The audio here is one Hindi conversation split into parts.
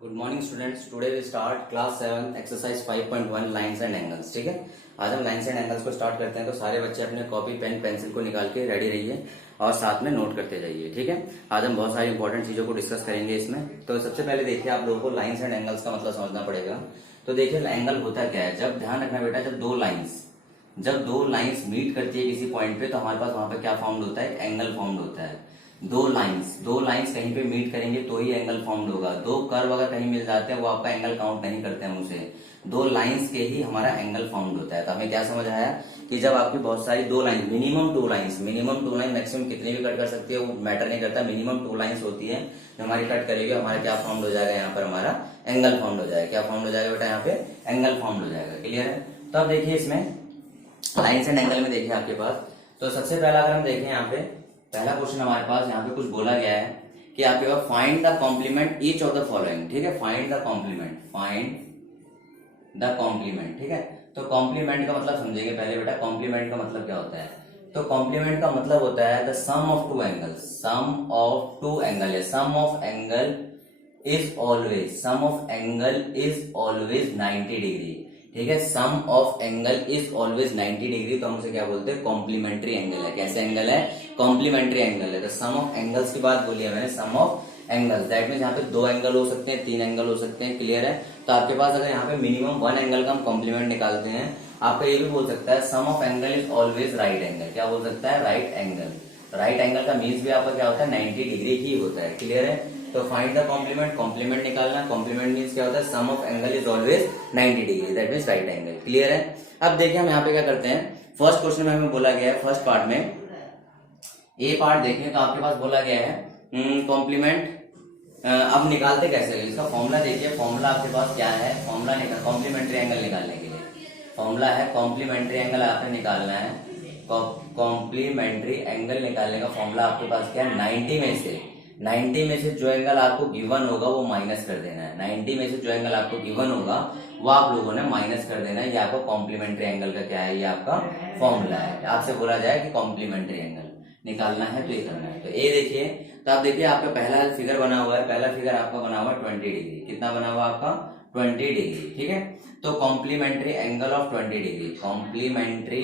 Good morning students, today we start class 7 exercise 5.1 lines and angles. ठीक है, आज हम लाइंस एंड एंगल्स को स्टार्ट करते हैं। तो सारे बच्चे अपने कॉपी पेन पेंसिल को निकाल के रेडी रहिए और साथ में नोट करते जाइए। ठीक है, आज हम बहुत सारी इंपॉर्टेंट चीजों को डिस्कस करेंगे इसमें। तो सबसे पहले देखिए, आप लोगों को लाइंस एंड एंगल्स का मतलब समझना पड़ेगा। तो देखिए, एंगल होता क्या है। जब ध्यान रखना बेटा, जब दो लाइंस मीट करती है किसी पॉइंट पे, तो हमारे पास वहां पे क्या फॉर्म्ड होता है, एंगल फॉर्म्ड होता है। दो लाइंस कहीं पे मीट करेंगे तो ही एंगल फॉर्म्ड होगा। दो कर्व अगर कहीं मिल जाते हैं, वो आपका एंगल काउंट नहीं करते हैं उसे। दो लाइंस के ही हमारा एंगल फॉर्म्ड होता है। तो हमें क्या समझ आया कि जब आपकी बहुत सारी दो line, minimum two line, maximum कितनी भी कट कर सकती है वो मैटर नहीं करता, मिनिमम टू लाइंस होती है जो हमारी कट करेगी, हमारा क्या फॉर्म्ड हो जाएगा, यहाँ पर हमारा एंगल फॉर्म्ड हो जाएगा। क्या फॉर्म्ड हो जाएगा बेटा, यहाँ पे एंगल फॉर्म्ड हो जाएगा। क्लियर है। तो अब देखिए, इसमें लाइंस एंड एंगल में देखिए आपके पास, तो सबसे पहला अगर हम देखें, यहाँ पे पहला क्वेश्चन हमारे पास यहाँ पे कुछ बोला गया है कि आपके पास find the complement each of the following. ठीक है, फाइंड द कॉम्प्लीमेंट। ठीक है, तो कॉम्प्लीमेंट का मतलब समझेंगे पहले बेटा। कॉम्प्लीमेंट का मतलब क्या होता है? तो कॉम्प्लीमेंट का मतलब होता है the sum of two angles. Sum of two angle है, sum of angle is always 90 degree. ठीक है, sum of angle is always 90 degree. तो हम उसे क्या बोलते हैं, कॉम्प्लीमेंट्री एंगल है। कैसे एंगल है? कॉम्प्लीमेंट्री एंगल है। तो सम ऑफ एंगल्स की बात बोली है मैंने, सम ऑफ एंगल्स। दैट मींस यहाँ पे दो एंगल हो सकते हैं, तीन एंगल हो सकते हैं। क्लियर है। तो आपके पास अगर यहाँ पे मिनिमम वन एंगल का हम कॉम्प्लीमेंट निकालते हैं, आपका ये भी बोल सकता है sum of angle is always right angle. क्या बोल सकता है? Right angle. राइट एंगल का मीन्स भी आपका क्या होता है, 90 डिग्री ही होता है। क्लियर है। तो फाइंड द कॉम्प्लीमेंट निकालना। कॉम्प्लीमेंट मीन्स क्या होता है, sum of angle is always 90 degree, that means right angle. Clear है। अब देखिए, हम यहाँ पे क्या करते हैं, फर्स्ट क्वेश्चन में हमें बोला गया है, फर्स्ट पार्ट में ए पार्ट देखें तो आपके पास बोला गया है कॉम्प्लीमेंट। अब निकालते कैसे हैं इसका फॉर्मूला देखिए। फॉर्मूला आपके पास क्या है, फॉर्मूला निकाल कॉम्प्लीमेंट्री एंगल निकालने के लिए फॉर्मूला है कॉम्प्लीमेंट्री एंगल आपने निकालना है। कॉम्प्लीमेंट्री एंगल निकालने का फॉर्मूला आपके पास क्या है, 90 में से जो एंगल आपको गिवन होगा वो माइनस कर देना है। 90 में से जो एंगल आपको गिवन होगा वो आप लोगों ने माइनस कर देना है। ये आपका कॉम्प्लीमेंट्री एंगल का क्या है, ये आपका फॉर्मूला है। आपसे बोला जाए कि कॉम्प्लीमेंट्री एंगल निकालना है तो ये करना है। तो ए देखिए, तो आप देखिए आपका पहला फिगर बना हुआ है। पहला फिगर आपका बना हुआ है 20 डिग्री। कितना बना हुआ आपका? 20 डिग्री। ठीक है, तो complementary angle of 20 degree, complementary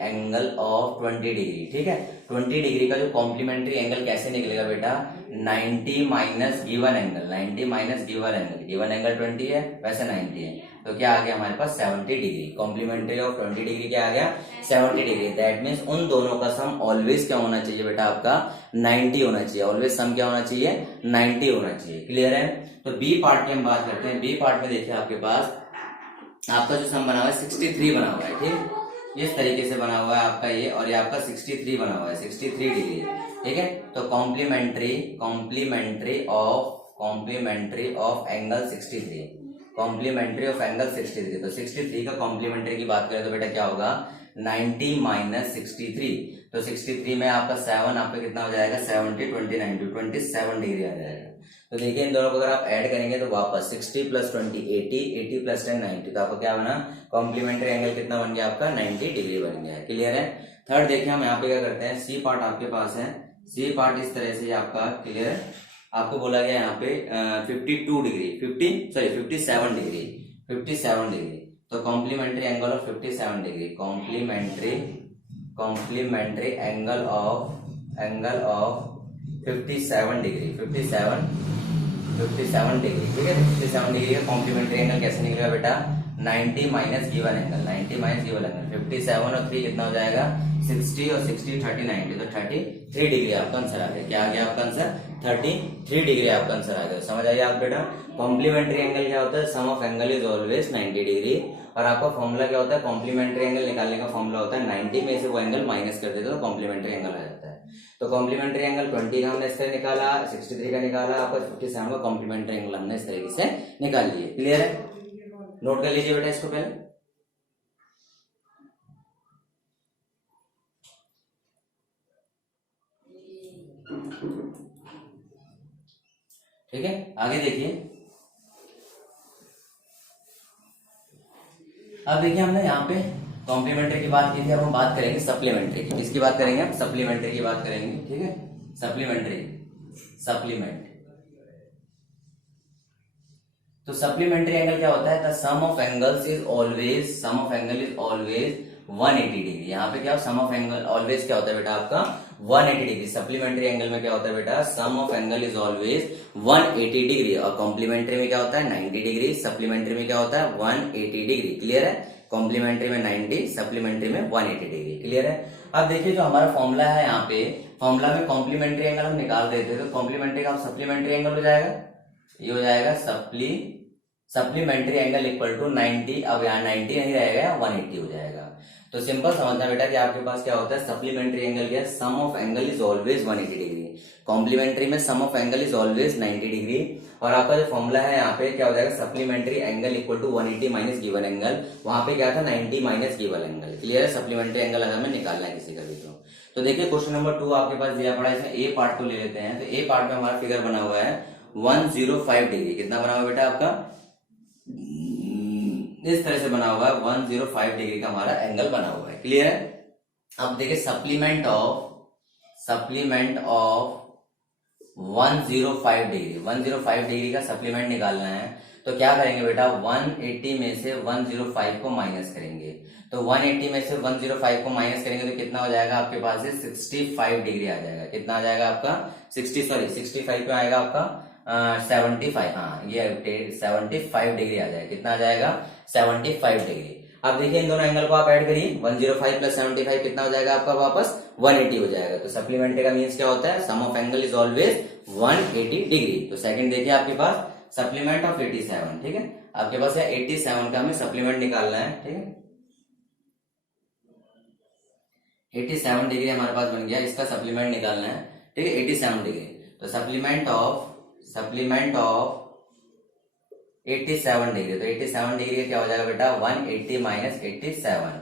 angle of 20 degree. ठीक है, 20 डिग्री का जो कॉम्प्लीमेंट्री एंगल कैसे निकलेगा बेटा, 90 minus given angle. Given angle 20 है, वैसे 90 है, तो क्या आ गया हमारे पास 70 डिग्री। कॉम्प्लीमेंट्री ऑफ 20 डिग्री क्या आ गया, 70 डिग्री। दैट मीन्स उन दोनों का सम ऑलवेज क्या होना चाहिए बेटा, आपका 90 होना चाहिए। ऑलवेज सम क्या होना चाहिए, 90 होना चाहिए। क्लियर है। तो बी पार्ट की हम बात करते हैं। बी पार्ट में देखिए आपके पास आपका जो सम बना हुआ है 63 बना हुआ है। ठीक, इस तरीके से बना हुआ है आपका ये, और ये आपका 63 बना हुआ है, 63 डिग्री। ठीक है, तो complementary of angle 63, complementary of angle 63। तो 63 का कॉम्प्लीमेंट्री की बात करें तो बेटा क्या होगा, 90 माइनस 63। तो 63 में आपका 7, आपका कितना हो जाएगा, 70, 29, 27 डिग्री आ जाएगा। तो देखिए, इन दोनों को अगर आप ऐड करेंगे तो वापस 60 प्लस 20 80, 80 प्लस 10 90। तो आपका क्या बना, कॉम्प्लीमेंट्री एंगल कितना बन गया आपका, 90 डिग्री बन गया है। क्लियर है। थर्ड देखिए, हम यहाँ पे क्या करते हैं, सी पार्ट आपके पास है। सी पार्ट इस तरह से आपका क्लियर है। आपको बोला गया यहाँ पे 57 डिग्री। तो complementary angle of 57 degree, complementary angle of 57 degree, 57 degree. ठीक है, 57 डिग्री का कॉम्प्लीमेंट्री एंगल कैसे निकलेगा बेटा, 90 माइनस गिवन एंगल, 57 और 3 कितना हो जाएगा, 60 और 60 30 90। तो 33 डिग्री आपका आंसर आ गया। क्या आ गया आपका आंसर, 33 डिग्री आपका आंसर आ गया। समझ आइए आप बेटा। कॉम्प्लीमेंट्री एंगल क्या होता है, sum of angle is always 90 degree. और आपका फॉर्मूला क्या होता है, कॉम्प्लीमेंट्री एंगल निकालने का फॉर्मूला होता है 90 में से वो एंगल माइनस कर देते तो कॉम्प्लीमेंट्री एंगल आ जाता है। तो कॉम्प्लीमेंट्री एंगल 20 का हमने इस तरह निकाला, 63 का निकाला, आपका 57 का कॉम्प्लीमेंट्री एंगल हमने इस तरीके से निकाल लिए। क्लियर है। नोट कर लीजिए बेटा इसको पहले। ठीक है, आगे देखिए। अब देखिए, हमने यहाँ पे कॉम्प्लीमेंट्री की बात की थी, अब हम बात करेंगे सप्लीमेंट्री की। किसकी बात करेंगे, हम सप्लीमेंट्री की बात करेंगे। ठीक है, सप्लीमेंट तो सप्लीमेंट्री एंगल क्या होता है, the sum of angle is always 180 degree. यहाँ पे क्या सम ऑफ एंगल ऑलवेज क्या होता है बेटा आपका 180 डिग्री। सप्लीमेंट्री एंगल में क्या होता है बेटा, sum of angle is always 180 degree, और कॉम्प्लीमेंट्री में क्या होता है 90 डिग्री, सप्लीमेंट्री में क्या होता है 180 डिग्री। क्लियर है, कॉम्प्लीमेंट्री में 90, सप्लीमेंट्री में 180 डिग्री। क्लियर है। अब देखिए जो हमारा फॉर्मूला है, यहाँ पे फॉर्मूला में कॉम्प्लीमेंट्री एंगल हम निकाल देते तो कॉम्प्लीमेंट्री का सप्लीमेंट्री एंगल हो जाएगा, ये हो जाएगा सप्लीमेंट्री एंगल इक्वल टू 90। अब यहाँ 90 नहीं रहेगा, 180 हो जाएगा। तो सिंपल समझना बेटा कि आपके पास क्या होता है, सप्लीमेंट्री एंगल क्या है, sum of angle is always 180 degree, complementary में sum of angle is always 90 degree. और आपका जो फॉर्मूला है यहाँ पे क्या हो जाएगा, supplementary angle equal to 180 minus given angle, वहां पे क्या था 90 माइनस गिवन एंगल। क्लियर है, सप्लीमेंट्री एंगल अगर हमें निकालना है किसी का भी तो देखिए क्वेश्चन नंबर 2 आपके पास दिया पड़ा है, इसमें ए पार्ट को ले लेते हैं। तो ए पार्ट में हमारा फिगर बना हुआ है 105 डिग्री। कितना बना हुआ बेटा आपका, इस तरह से बना हुआ है 105 डिग्री का हमारा एंगल बना हुआ है। क्लियर है। अब देखिए सप्लीमेंट ऑफ 105 डिग्री का सप्लीमेंट निकालना है। तो क्या करेंगे बेटा, 180 में से 105 को माइनस करेंगे। तो 180 में से 105 को माइनस करेंगे तो कितना हो जाएगा आपके पास से 65 डिग्री आ जाएगा। कितना आ जाएगा आपका 65 पे आएगा आपका 75, हाँ ये 75 डिग्री आ जाएगा। कितना आ जाएगा 75 डिग्री। अब देखिए इन दोनों एंगल को आप ऐड करिए, 105 प्लस 75 कितना हो जाएगा आपका वापस 180 हो जाएगा। तो सप्लीमेंट्री का मीन्स क्या होता है, sum of angle is always 180 degree. तो सेकंड देखिए आपके पास सप्लीमेंट ऑफ 87, ठीक है, आपके पास 87 का हमें सप्लीमेंट निकालना है। ठीक है, 87 डिग्री हमारे पास बन गया, इसका सप्लीमेंट निकालना है। ठीक है, 87 डिग्री। तो सप्लीमेंट ऑफ 87 डिग्री, तो 87 डिग्री का क्या हो जाएगा बेटा 180 माइनस 87।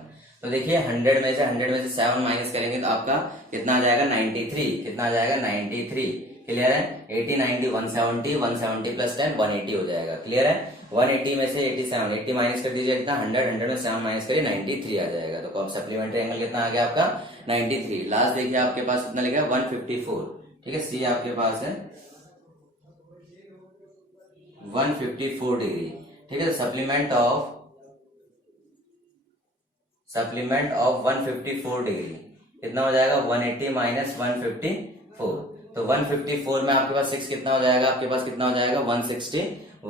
तो देखिए 100 में से 7 माइनस करेंगे तो आपका कितना आ जाएगा 93। कितना आ जाएगा 93। क्लियर है, 80 90 170, 170 प्लस 10 180 हो जाएगा। क्लियर है, 180 में से 80 माइनस कर दीजिए कितना 100 में 7 माइनस करिए 93 आ जाएगा। तो सप्लीमेंट्री एंगल कितना आ गया आपका 93। लास्ट देखिए आपके पास कितना लिखा है 154। ठीक है, सी आपके पास है 154 डिग्री। ठीक है, सप्लीमेंट ऑफ 154 डिग्री कितना हो जाएगा 180 माइनस 154। तो 154 में आपके पास 6 कितना हो जाएगा, आपके पास कितना हो जाएगा 160 तो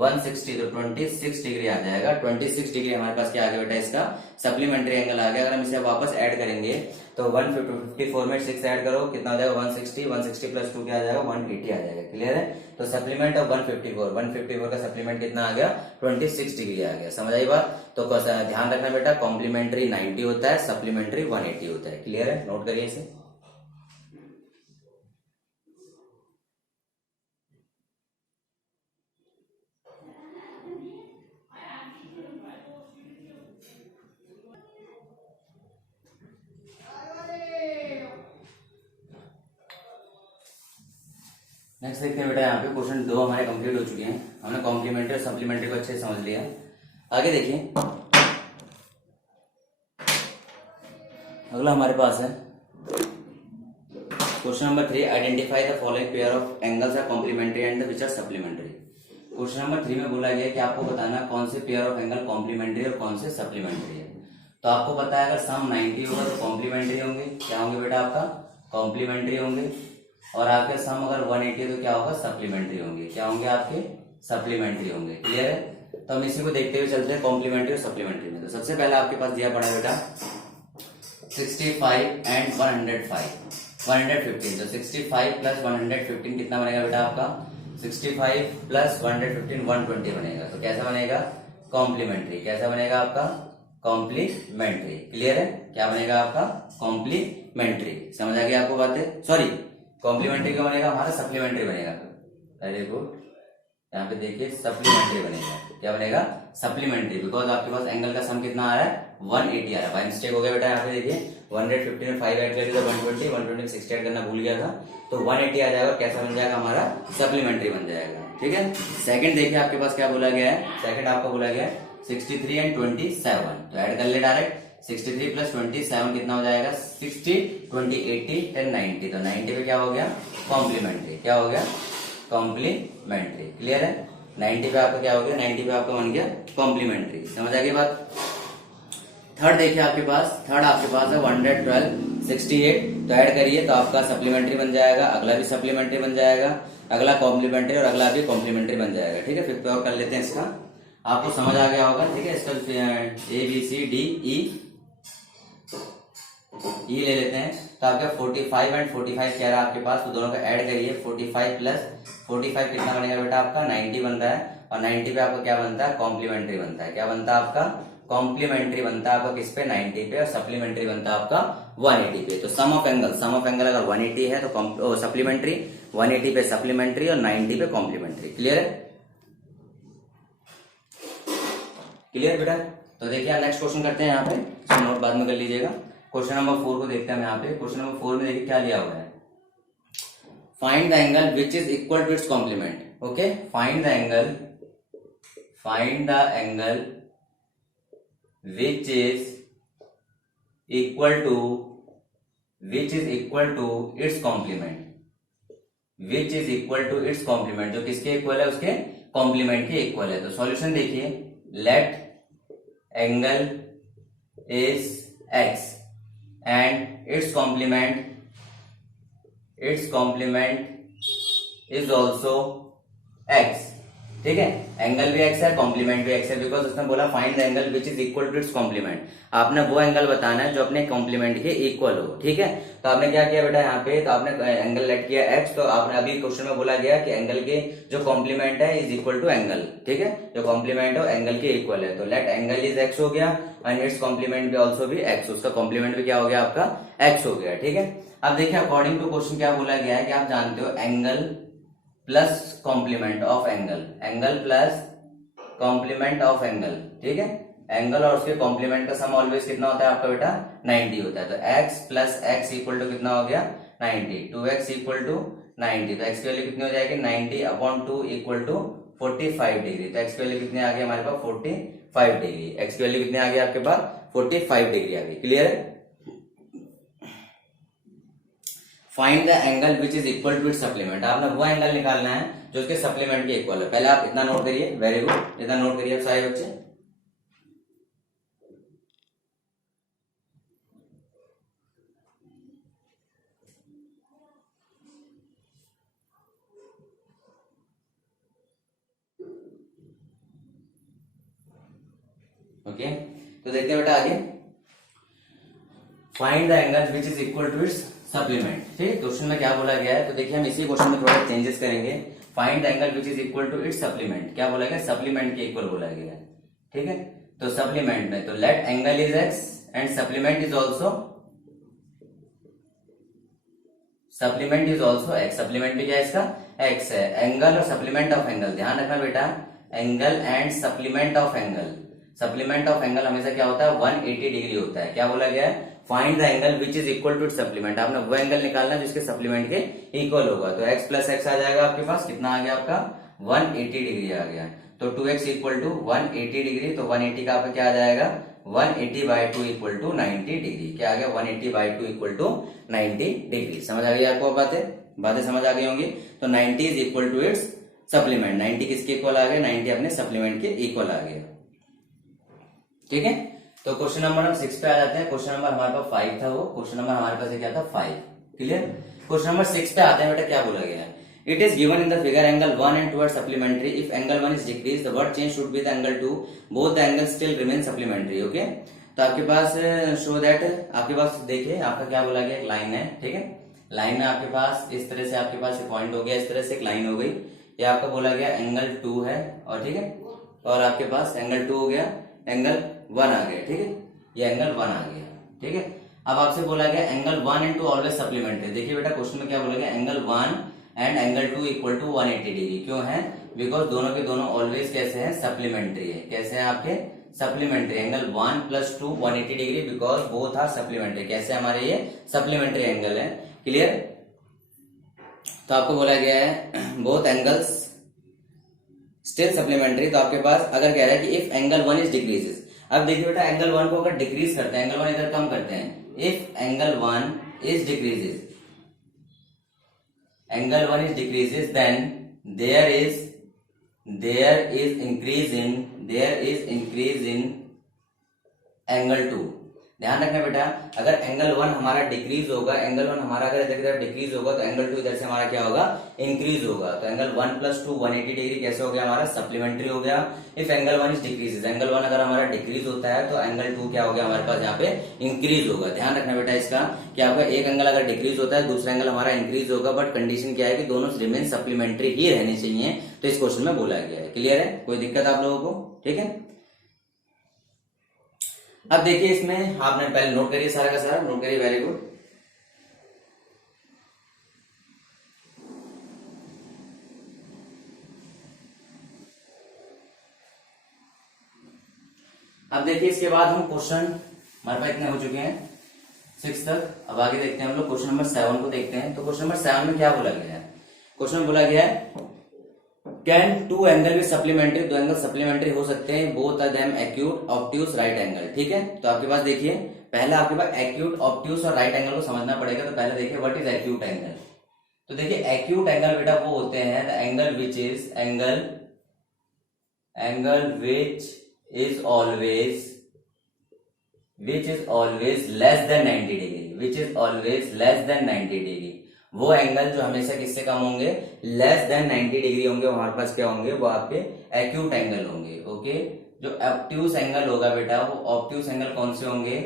26 डिग्री आ जाएगा। 26 डिग्री हमारे पास क्या आ गया बेटा, इसका सप्लीमेंट्री एंगल आ गया। अगर हम इसे वापस ऐड करेंगे तो 154 में 6 ऐड करो कितना हो जाएगा 160 प्लस 2 क्या आ जाएगा 180 आ जाएगा। क्लियर है, तो सप्लीमेंट ऑफ 154 का सप्लीमेंट कितना आ गया 26 डिग्री आ गया। समझ आई बात। तो ध्यान रखना बेटा, कॉम्प्लीमेंट्री 90 होता है, सप्लीमेंट्री 180 होता है। क्लियर है, नोट करिए इसे। नेक्स्ट देखते हैं बेटा, यहाँ पे क्वेश्चन 2 हमारे कंप्लीट हो चुके हैं। हमने कॉम्प्लीमेंट्री और सप्लीमेंट्री को अच्छे से समझ लिया। आगे देखिए, अगला हमारे पास है question number 3, identify the following pair of angles are complementary and which are supplementary. Question number 3 में बोला गया कि आपको बताना कौन से पेयर ऑफ एंगल कॉम्प्लीमेंट्री और कौन से सप्लीमेंट्री है। तो आपको पता है अगर सम 90 होगा तो कॉम्प्लीमेंट्री होंगे। क्या होंगे बेटा आपका कॉम्प्लीमेंट्री होंगे, और आपके सम अगर 180 तो क्या होगा सप्लीमेंट्री होंगे। क्या होंगे आपके सप्लीमेंट्री होंगे। क्लियर है, तो हम इसी को देखते हुए चलते हैं कॉम्प्लीमेंट्री और सप्लीमेंट्री में। तो सबसे पहले आपके पास दिया पड़ा है बेटा 65 एंड 115। तो 65 प्लस 115 कितना बनेगा बेटा आपका 65 प्लस 115 120 बनेगा। तो कैसा बनेगा कॉम्प्लीमेंट्री। कैसा बनेगा आपका कॉम्प्लीमेंट्री। क्लियर है, क्या बनेगा आपका कॉम्प्लीमेंट्री। समझ आ गया आपको बातें। सॉरी, कॉम्प्लीमेंट्री का बनेगा हमारा सप्लीमेंट्री बनेगा। वेरी गुड, यहाँ पे देखिए सप्लीमेंट्री बनेगा। क्या बनेगा सप्लीमेंट्री, बिकॉज आपके पास एंगल का सम कितना आ रहा है 180 आ रहा है। बाय मिस्टेक हो गया बेटा, यहाँ पे देखिए 115 में 5 ऐड करिए तो 120 में 60 ऐड करना भूल गया था, तो 180 आ जाएगा। कैसा बन जाएगा हमारा सप्लीमेंट्री बन जाएगा। ठीक है, सेकंड देखिए आपके पास क्या बोला गया है, सेकंड आपको बोला गया है 63 एंड 27। तो ऐड कर ले डायरेक्ट, 63 प्लस 27 कितना हो जाएगा 60 20 80 10 90। तो 90 पे क्या हो गया कॉम्प्लीमेंट्री। क्या हो गया कॉम्प्लीमेंट्री। क्लियर है, 90 पे आपका क्या हो गया, 90 पे आपका बन गया कॉम्प्लीमेंट्री। समझ आ गई बात। थर्ड देखिए आपके पास, थर्ड आपके पास है 112 68, तो ऐड करिए तो आपका सप्लीमेंट्री बन जाएगा, अगला भी सप्लीमेंट्री बन जाएगा, अगला कॉम्प्लीमेंट्री और अगला भी कॉम्प्लीमेंट्री बन जाएगा। ठीक है, फिर तो कर लेते हैं इसका, आपको समझ आ गया होगा। ठीक है, इसका ABCDE ले लेते हैं, तो आपका 45 एंड 45 कह रहा है आपके पास, तो दोनों का ऐड करिए। 45 प्लस 45 कितना बनेगा बेटा आपका 90 बन रहा है, और 90 पे आपका क्या बनता है, कॉम्प्लीमेंट्री बनता है। क्या बनता है आपका, कॉम्प्लीमेंट्री बनता है आपका किस पे, 90 पे, और सप्लीमेंट्री बनता है आपका 180 पे। तो सम ऑफ एंगल अगर 180 है तो सप्लीमेंट्री, 180 पे सप्लीमेंट्री और 90 पे कॉम्प्लीमेंट्री। क्लियर है, क्लियर बेटा। तो देखिए नेक्स्ट क्वेश्चन करते हैं यहाँ पे, इसको नोट बाद में कर लीजिएगा। क्वेश्चन नंबर 4 को देखते हैं यहाँ पे। क्वेश्चन नंबर 4 में देखिए क्या लिया हुआ है, find the angle which is equal to its complement. Okay, find the angle which is equal to its complement, which is equal to its complement, जो किसके इक्वल है, उसके कॉम्प्लीमेंट के इक्वल है। तो सॉल्यूशन देखिए, let angle is x and its complement is also x। ठीक है, एंगल भी x है, कॉम्प्लीमेंट भी x है, बिकॉज उसने बोला find the angle which is equal to its complement. आपने वो एंगल बताना है जो अपने कॉम्प्लीमेंट के इक्वल हो। ठीक है, तो आपने क्या किया बेटा यहाँ पे, तो आपने एंगल लेट किया x, तो आपने अभी क्वेश्चन में बोला गया कि एंगल के जो कॉम्प्लीमेंट है इज इक्वल टू एंगल। ठीक है, जो कॉम्प्लीमेंट हो एंगल के इक्वल है, तो लेट एंगल इज x हो गया एंड इट्स कॉम्प्लीमेंट भी ऑल्सो भी x, उसका कॉम्प्लीमेंट भी क्या हो गया आपका x हो गया। ठीक है, अब देखिए अकॉर्डिंग टू क्वेश्चन क्या बोला गया है कि आप जानते हो angle plus complement of angle, angle plus complement of angle. ठीक है, एंगल और उसके कॉम्प्लीमेंट का सम ऑलवेज कितना होता है आपका बेटा, 90 होता है। तो x plus x equal to कितना हो गया 90, 2x इक्वल टू 90, तो x की वैल्यू कितनी हो जाएगी 90 अपॉन 2 इक्वल टू 45 डिग्री। तो x की वैल्यू कितनी आ गई हमारे पास 45 डिग्री, x की वैल्यू कितनी आ गई आपके पास 45 डिग्री आ गई। क्लियर है, find the angle which is equal to its supplement, आपने वो एंगल निकालना है जो उसके सप्लीमेंट के इक्वल है। पहले आप इतना नोट करिए, वेरी गुड, इतना नोट करिए सारे बच्चे। ओके, तो देखते हैं बेटा आगे, find the angle which is equal to its supplement. ठीक, क्वेश्चन में क्या बोला गया है, तो देखिए हम इसी क्वेश्चन में थोड़ा चेंजेस करेंगे। Find the angle which is equal to its supplement, क्या बोला गया, सप्लीमेंट के इक्वल बोला गया। ठीक है, तो सप्लीमेंट में तो let angle is x and supplement is also x, supplement भी क्या है इसका x है। एंगल और सप्लीमेंट ऑफ एंगल, ध्यान रखना बेटा, angle and supplement of angle, supplement of angle हमेशा क्या होता है 180 डिग्री होता है। क्या बोला गया है, find the angle which is equal to its supplement, आपने वो एंगल निकालना है जिसके सप्लीमेंट के इक्वल होगा। तो x प्लस एक्स आ जाएगा आपके पास, कितना आ गया आपका 180 डिग्री आ गया। तो 2x इक्वल टू 180 डिग्री, तो 180 का आपका क्या आ जाएगा 180 बाई 2 इक्वल टू 90 डिग्री। क्या आ गया 180 बाई 2 इक्वल टू 90 डिग्री। समझ आ गई आपको, बातें समझ आ गई होंगी। तो 90 is equal to its supplement, 90 किसके इक्वल आ गया, 90 अपने सप्लीमेंट के इक्वल आ गया। ठीक है, तो क्वेश्चन नंबर 6 पे आ जाते हैं। क्वेश्चन नंबर हमारे पास 5 था, वो क्वेश्चन नंबर हमारे पास क्या था 5। क्लियर, क्वेश्चन नंबर 6 पे आते हैं बेटा, क्या बोला गया है, it is given in the figure angle 1 and 2 are supplementary, if angle 1 is decrease the word change should be the angle 2, both the angle still remain supplementary. Okay, तो आपके पास शो दैट, आपके पास देखिए आपका क्या बोला गया, एक लाइन है। ठीक है, लाइन में आपके पास इस तरह से आपके पास एक पॉइंट हो गया, इस तरह से एक लाइन हो गई, ये आपका बोला गया एंगल 2 है, और ठीक है, और आपके पास एंगल 2 हो गया, एंगल 1 आ गया। ठीक है, ये एंगल 1 आ गया। ठीक है, अब आपसे बोला गया एंगल 1 एंड 2 ऑलवेज सप्लीमेंट्री। देखिए बेटा क्वेश्चन में क्या बोला गया, angle 1 and angle 2 equal to 180 degree. क्यों है, बिकॉज दोनों के दोनों ऑलवेज कैसे हैं, सप्लीमेंट्री है। कैसे हैं आपके, supplementary. Angle 1 plus 2 180 degree, because both are supplementary. कैसे हमारे ये सप्लीमेंट्री एंगल है। क्लियर, तो आपको बोला गया है बोथ एंगल्स स्टिल सप्लीमेंट्री। तो आपके पास अगर कह रहा है कि इफ एंगल 1 इज डिक्रीजेस, अब देखिए बेटा एंगल 1 को अगर डिक्रीज करते हैं, एंगल 1 इधर कम करते हैं, if angle 1 is decreases, angle 1 is decreases, then there is there is increase in angle 2। ध्यान रखना बेटा, अगर एंगल 1 हमारा डिक्रीज होगा, एंगल 1 हमारा अगर इधर की तरफ डिक्रीज होगा तो एंगल 2 इधर से हमारा क्या होगा, इंक्रीज होगा। तो एंगल 1 + 2 180 डिग्री कैसे हो गया हमारा, सप्लीमेंट्री हो गया। If angle 1 is decrease, angle 1 अगर हमारा डिक्रीज होता है तो एंगल 2 क्या हो गया हमारे पास यहाँ पे, इंक्रीज होगा। ध्यान रखना बेटा इसका, कि आपका एक एंगल अगर डिक्रीज होता है दूसरा एंगल हमारा इंक्रीज होगा, बट कंडीशन क्या है कि दोनों रिमेन सप्लीमेंट्री ही रहनी चाहिए। तो इस क्वेश्चन में बोला गया है। क्लियर है, कोई दिक्कत आप लोगों को? ठीक है, अब देखिए इसमें आपने पहले नोट करिए, सारा का सारा नोट करिए, वेरी गुड। अब देखिए इसके बाद हम क्वेश्चन, हमारे पास इतने हो चुके हैं 6 तक। अब आगे देखते हैं हम लोग क्वेश्चन नंबर 7 को देखते हैं। तो क्वेश्चन नंबर 7 में क्या बोला गया है, क्वेश्चन में बोला गया है कैन टू एंगल भी सप्लीमेंट्री, दो एंगल सप्लीमेंट्री हो सकते हैं, both are them acute, obtuse, right angle. ठीक है, तो आपके पास देखिए पहले आपके पास एक्यूट, ऑब्ट्यूज और राइट एंगल को समझना पड़ेगा। तो पहले देखिए व्हाट इज एक्यूट एंगल। तो देखिए एक्यूट एंगल बेटा वो होते हैं the angle which is always less than 90 degree, which is always less than 90 degree. वो एंगल जो हमेशा किससे कम होंगे, लेस देन 90 डिग्री होंगे, हमारे पास क्या होंगे, वो आपके एक्यूट एंगल होंगे। ओके, जो ऑब्ट्यूज एंगल होगा बेटा, वो ऑब्ट्यूज एंगल कौन से होंगे,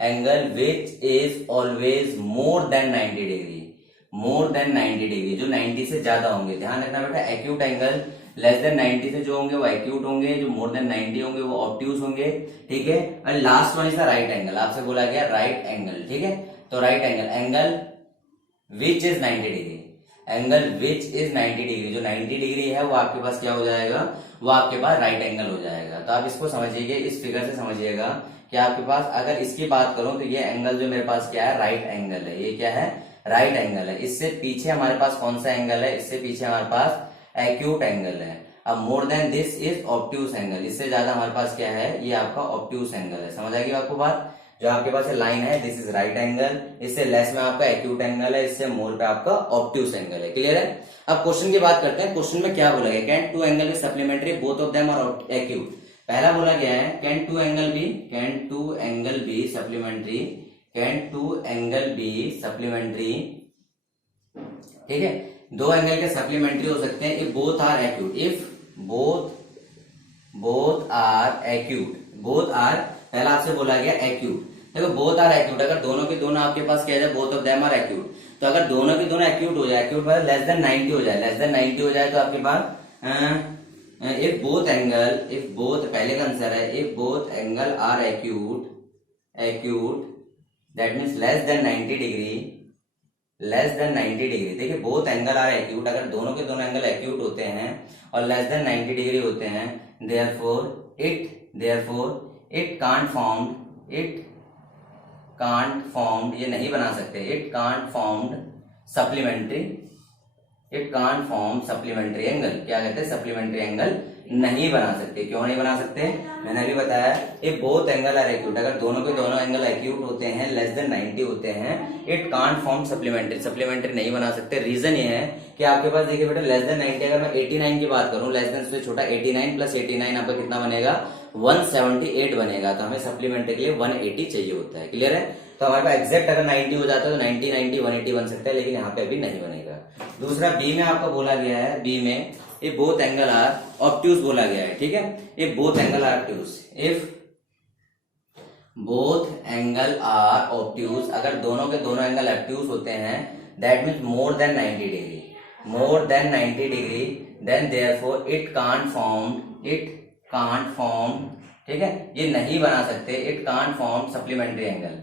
angle which is always more than 90 degree, more than 90 degree, जो 90 से ज्यादा होंगे। ध्यान रखना बेटा, एक्यूट एंगल लेस देन 90 से जो होंगे वो एक्यूट होंगे, जो मोर देन 90 होंगे वो ऑब्ट्यूज होंगे। ठीक है, और last one is the right angle, आपसे बोला गया राइट एंगल। ठीक है, तो right angle which is 90 degree, angle which is 90 degree, जो 90 डिग्री है वो आपके पास क्या हो जाएगा, वो आपके पास राइट एंगल हो जाएगा। तो आप इसको समझिएगा, इस फिगर से समझिएगा कि आपके पास अगर इसकी बात करूं तो ये एंगल जो मेरे पास क्या है, राइट एंगल है। ये क्या है, राइट एंगल है। इससे पीछे हमारे पास कौन सा एंगल है, इससे पीछे हमारे पास एक्यूट एंगल है। अब more than this is obtuse angle, इससे ज्यादा हमारे पास क्या है, ये आपका ऑब्ट्यूज एंगल है। समझ आएगी आपको बात, जो आपके पास लाइन है दिस इज राइट एंगल, इससे लेस में आपका एक्यूट एंगल है, इससे मोर पे आपका ऑब्ट्यूज एंगल है। क्लियर है, अब क्वेश्चन की बात करते हैं। क्वेश्चन में क्या बोला गया, can two angle be supplementary, both of them are acute. पहला बोला गया है can two angle be supplementary, can two angle be supplementary. ठीक है, दो एंगल के सप्लीमेंट्री हो सकते हैं if both are acute, if both are acute, both are, पहला आपसे बोला गया एक्यूट। देखो बोथ आर एक्यूट, अगर दोनों के दोनों आपके पास क्या है, both of them are acute, तो अगर दोनों के दोनों एक्यूट हो जाए, एक्यूट मतलब लेस देन 90 हो जाए, लेस देन 90 हो जाए, तो आपके पास इफ बोथ पहले का आंसर है, if both angle are acute that means less than 90 degree, less than 90 degree. देखिए बोथ एंगल आर एक्यूट, अगर दोनों के दोनों एंगल एक्यूट होते हैं और लेस देन 90 डिग्री होते हैं, देयरफॉर इट कांट फॉर्म्ड, ये नहीं बना सकते, it can't form supplementary angle. क्या कहते हैं, सप्लीमेंट्री एंगल नहीं बना सकते। क्यों नहीं बना सकते, मैंने अभी बताया, if both angle are acute, अगर दोनों के दोनों एंगल एक्यूट होते हैं, लेस देन 90 होते हैं, इट कांट फॉर्म सप्लीमेंट्री नहीं बना सकते। रीजन ये है कि आपके पास देखिए बेटा, लेस देन 90, अगर मैं 89 की बात करूं, लेस देन से छोटा 89 + 89 आपका कितना बनेगा, 178 बनेगा। तो हमें सप्लीमेंट्री के लिए 180 चाहिए होता है। क्लियर है, तो हमारे पास एग्जैक्ट अगर 90 हो जाता है तो 90 180 बन सकता है, लेकिन यहाँ पे अभी नहीं बनेगा। दूसरा बी में आपको बोला गया है, बी में if both angle are obtuse बोला गया है। ठीक है, if both angle are obtuse, if both angle are obtuse, अगर दोनों के दोनों एंगल ऑब्ट्यूज होते हैं, that means more than 90 degree, then therefore it can't form, ठीक है, ये नहीं बना सकते, it can't form supplementary angle,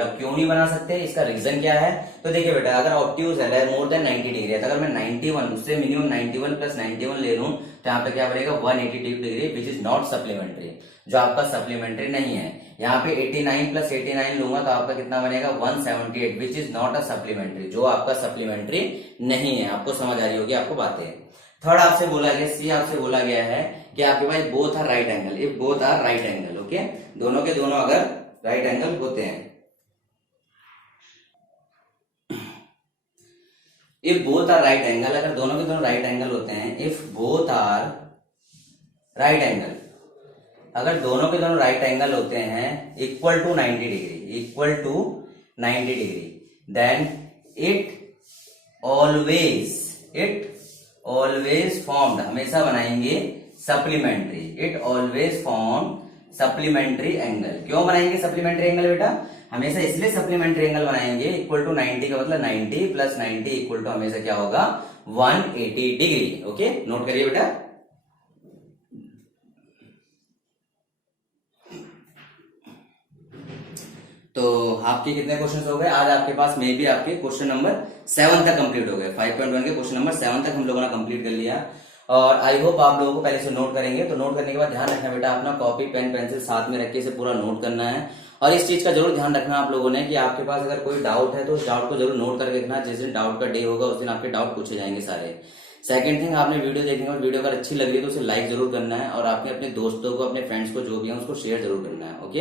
अब क्यों नहीं बना सकते, इसका रीजन क्या है। तो देखिए बेटा, अगर ऑब्ट्यूज है मोर देन 90 डिग्री है, तो अगर मैं 91 उससे मिनिमम 91 + 91 ले लूं, तो यहाँ पे क्या बनेगा 182 degree, which is not supplementary, जो आपका सप्लीमेंट्री नहीं है। यहाँ पे 89 + 89 लूंगा तो आपका कितना बनेगा 178, which is not a supplementary, जो आपका सप्लीमेंट्री नहीं है। आपको समझ आ रही होगी आपको बातें। थर्ड आपसे बोला गया, सी आपसे बोला गया है कि आपके पास both are right angle, if both are right angle, okay, दोनों के दोनों अगर राइट एंगल होते हैं, if both are right angle, अगर दोनों के दोनों राइट एंगल होते हैं, if both are right angle, अगर दोनों के दोनों राइट एंगल होते हैं equal to 90 degree, equal to 90 degree, then it always formed, हमेशा बनाएंगे supplementary, it always form supplementary angle. क्यों बनाएंगे सप्लीमेंट्री एंगल बेटा? हमेशा इसलिए सप्लीमेंट्री एंगल बनाएंगे, इक्वल टू 90 का मतलब 90 प्लस 90 इक्वल टू हमेशा क्या होगा 180 डिग्री। ओके, नोट करिए बेटा। तो आपके कितने क्वेश्चन हो गए आज? आपके पास मे भी आपके क्वेश्चन नंबर 7 तक कंप्लीट हो गए। 5.1 के क्वेश्चन नंबर 7 तक हम लोगों ने कंप्लीट कर लिया और आई होप आप लोगों को पहले से नोट करेंगे। तो नोट करने के बाद ध्यान रखना बेटा, अपना कॉपी पेन पेंसिल साथ में रख के इसे पूरा नोट करना है। और इस चीज का जरूर ध्यान रखना आप लोगों ने कि आपके पास अगर कोई डाउट है तो उस डाउट को जरूर नोट करके रखना। जिस दिन डाउट का डे होगा उस दिन आपके डाउट पूछे जाएंगे सारे। सेकंड थिंग, आपने वीडियो देखने और वीडियो अगर अच्छी लग रही है तो उसे लाइक जरूर करना है और आपने अपने दोस्तों को, अपने फ्रेंड्स को जो भी है उसको शेयर जरूर करना है। ओके,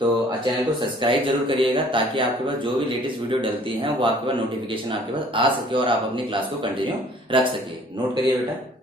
तो चैनल को सब्सक्राइब जरूर करिएगा ताकि आपके पास जो भी लेटेस्ट वीडियो डलती है वो आपके पास नोटिफिकेशन आपके पास आ सके और आप अपनी क्लास को कंटिन्यू रख सके। नोट करिए बेटा।